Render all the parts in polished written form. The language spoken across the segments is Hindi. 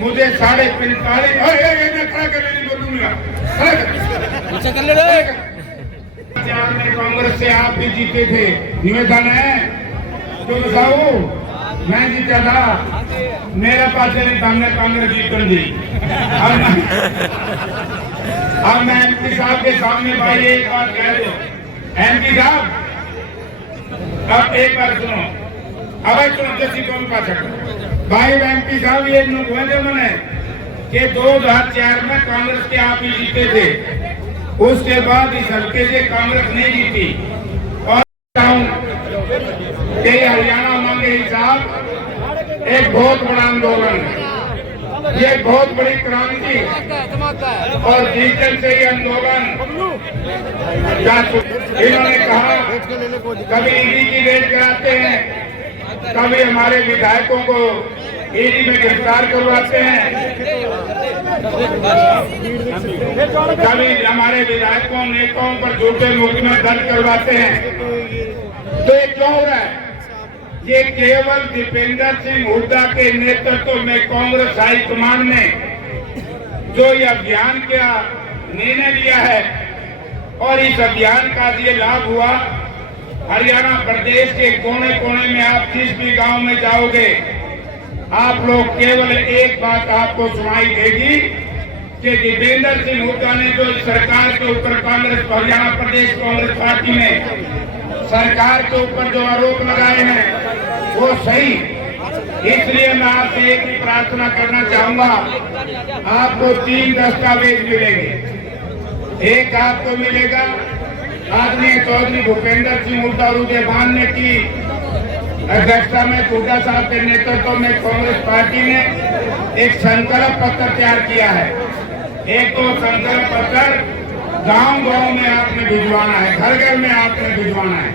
मुझे 45.5 खड़ा कर लेने बोलूंगा में कांग्रेस से आप भी जीते थे। निवेदन है तो बताओ, मैं जीता था, मेरे पास सामने कांग्रेस जीतन दी। अब मैं एमपी साहब के सामने भाई एक बात कह दो, एमपी साहब अब एक बार सुनो, अब सुनो जैसी कौन पा सकता भाई एमपी साहब, ये कहते मैंने कि 2004 में कांग्रेस के आप ही जीते थे, उसके बाद इस हल्के से कांग्रेस नहीं जीती। और हरियाणा मांगे हिसाब एक बहुत बड़ा आंदोलन, ये बहुत बड़ी क्रांति और डिजिटल से ये आंदोलन। इन्होंने कहा कभी ईडी की रेड कराते हैं, कभी हमारे विधायकों को ईडी में गिरफ्तार करवाते हैं, कभी हमारे विधायकों नेताओं पर झूठे मुकदमे दर्ज करवाते हैं। तो ये क्यों हो रहा है? ये केवल दीपेंद्र सिंह हुड्डा के नेतृत्व में कांग्रेस हाईकमान ने जो ये अभियान का निर्णय लिया है, और इस अभियान का ये लाभ हुआ। हरियाणा प्रदेश के कोने कोने में आप जिस भी गांव में जाओगे, आप लोग केवल एक बात आपको सुनाई देगी कि दीपेंद्र सिंह हुड्डा ने जो सरकार के ऊपर कांग्रेस हरियाणा प्रदेश कांग्रेस पार्टी में सरकार के ऊपर जो आरोप लगाए हैं वो सही। इसलिए मैं आपसे एक ही प्रार्थना करना चाहूंगा, आपको 3 दस्तावेज मिलेंगे। एक आपको मिलेगा आदरणीय चौधरी भूपेंद्र सिंह हुड्डा रूदेबान ने की अध्यक्षता में हुड्डा साहब के नेतृत्व में कांग्रेस पार्टी ने एक संकल्प पत्र तैयार किया है। एक तो संकल्प पत्र गांव-गांव में आपने भिजवाना है, घर घर में आपने भिजवाना है।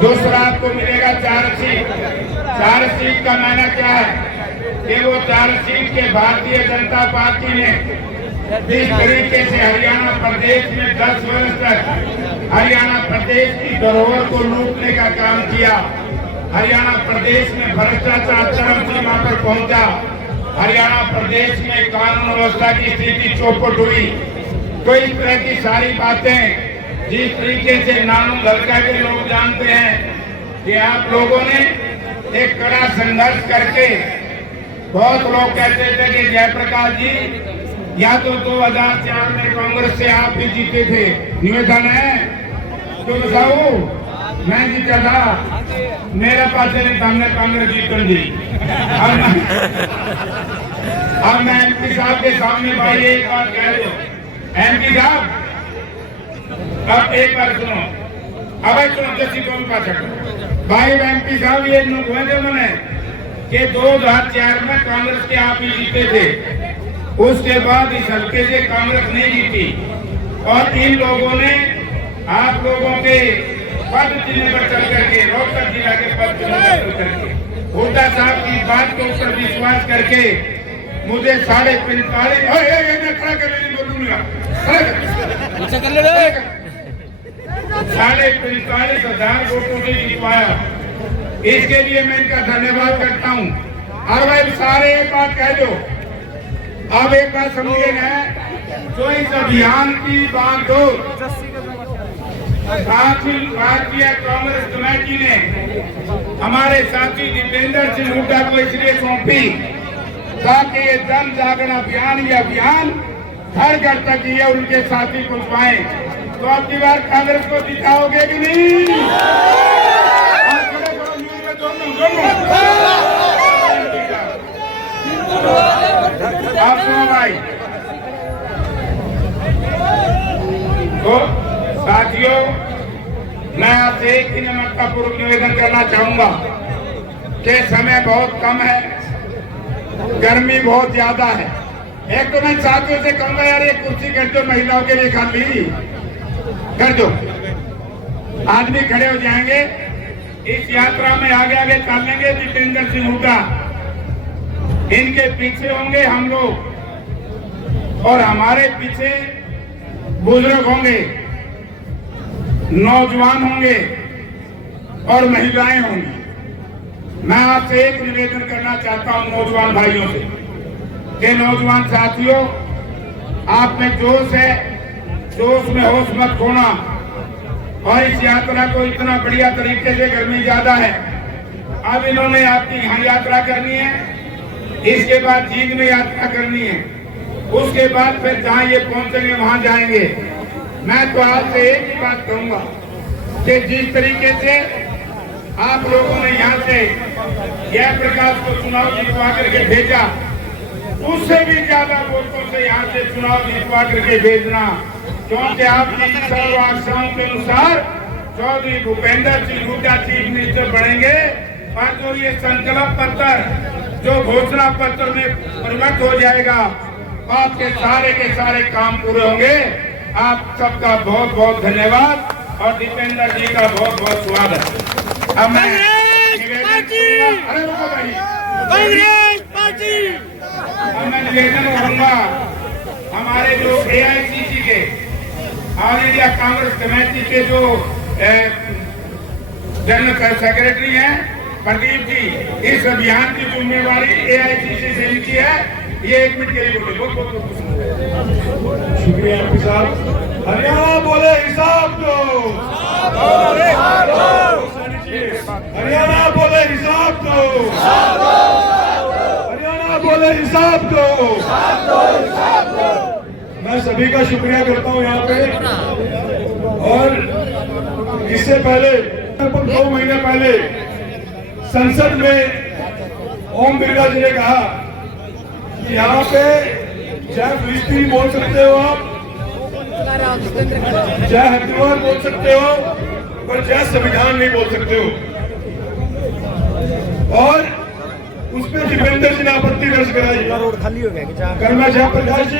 दूसरा आपको मिलेगा चार्जशीट का मायना क्या है कि वो चार्जशीट के भारतीय जनता पार्टी ने जिस तरीके से हरियाणा प्रदेश में 10 वर्ष तक हरियाणा प्रदेश की धरोहर को लूटने का काम किया, हरियाणा प्रदेश में भ्रष्टाचार चरम सीमा पर पहुंचा, हरियाणा प्रदेश में कानून व्यवस्था की स्थिति चौपट हुई। तो इस तरह की सारी बातें जिस तरीके से नानू हल्का के लोग जानते हैं कि आप लोगों ने एक कड़ा संघर्ष करके, बहुत लोग कहते थे कि जयप्रकाश जी या तो 2004 में कांग्रेस से आप भी जीते थे। निवेदन है तो बताओ, मैं जीता था, मेरे पास सामने कांग्रेस जीतन दी। अब मैं एमपी साहब के सामने भाई एक बात कह दो, एमपी साहब अब एक बार सुनो, अब सुनो जैसी कौन पा सकता भाई एमपी साहब, ये कहते मैंने कि 2004 में कांग्रेस के आप ही जीते थे, उसके बाद इस हल्के से कांग्रेस नहीं जीती। और इन लोगों ने आप लोगों के पद चिन्ह पर चल करके, रोहतक जिला के पद चिन्ह पर चल करके, हुड्डा साहब की बात के ऊपर विश्वास करके मुझे 45.5 खड़ा कर लेने बोलूंगा 45,500 वोटों से जितवाया। इसके लिए मैं इनका धन्यवाद करता हूँ। और भाई सारे एक बात कह दो, अब एक बात समझिए ना, जो इस अभियान की बात हो, भारतीय कांग्रेस कमेटी ने हमारे साथी दीपेंद्र सिंह हुड्डा को इसलिए सौंपी ताकि ये जन जागरण अभियान, ये अभियान घर घर तक ये उनके साथी पहुंचवाए। तो अब की बार कांग्रेस को दिखाओगे कि नहीं? आप सुनो भाई, तो साथियों, मैं आपसे एक ही नम्रतापूर्वक निवेदन करना चाहूंगा कि समय बहुत कम है, गर्मी बहुत ज्यादा है। एक तो मैं साथियों से कहूंगा, यार ये कुर्सी कर दो, महिलाओं के लिए खाली कर दो, आदमी खड़े हो जाएंगे। इस यात्रा में आगे आगे चलेंगे दीपेंद्र सिंह हुड्डा, इनके पीछे होंगे हम लोग, और हमारे पीछे बुजुर्ग होंगे, नौजवान होंगे और महिलाएं होंगी। मैं आपसे एक निवेदन करना चाहता हूं नौजवान भाइयों से, के नौजवान साथियों, आप में जोश है, जोश में होश मत खोना। और इस यात्रा को इतना बढ़िया तरीके से, गर्मी ज्यादा है, अब इन्होंने आपकी यहाँ यात्रा करनी है, इसके बाद जींद में यात्रा करनी है, उसके बाद फिर जहाँ ये पहुंचेंगे वहां जाएंगे। मैं तो आपसे एक ही बात कहूंगा कि जिस तरीके से आप लोगों ने यहाँ से जयप्रकाश को चुनाव जितवा करके भेजा, उससे भी ज्यादा वोटों से यहाँ से चुनाव जितवा करके भेजना, क्योंकि आपकी सर्व आशाओं के अनुसार चौधरी भूपेंद्र सिंह हुड्डा चीफ मिनिस्टर बनेंगे। और जो ये संकल्प पत्र जो घोषणा पत्र में परिणत हो जाएगा, आपके सारे के सारे काम पूरे होंगे। आप सबका बहुत बहुत धन्यवाद और दीपेंद्र जी का बहुत बहुत स्वागत। अब मैं निवेदन करूंगा हमारे जो AICC के ऑल इंडिया कांग्रेस कमेटी के जो जनरल सेक्रेटरी हैं प्रदीप जी, इस अभियान की जिम्मेवारी AICC से इनकी है। ये 1 मिनट के लिए बोले। बहुत शुक्रिया एमपी साहब। हरियाणा बोले हिसाब दो, हरियाणा बोले हिसाब दो, हरियाणा बोले हिसाब दो। मैं सभी का शुक्रिया करता हूँ यहाँ पे। और इससे पहले लगभग 2 महीने पहले संसद में ओम बिरला जी ने कहा कि यहाँ पे जय फिलिस्तीन बोल सकते हो आप, जय हरिद्वार बोल सकते हो, पर जय संविधान नहीं बोल सकते हो। और उसमें दीपेंद्र जी ने आपत्ति दर्ज कराई। रोड खाली हो गया कर्मा जयप्रकाश जी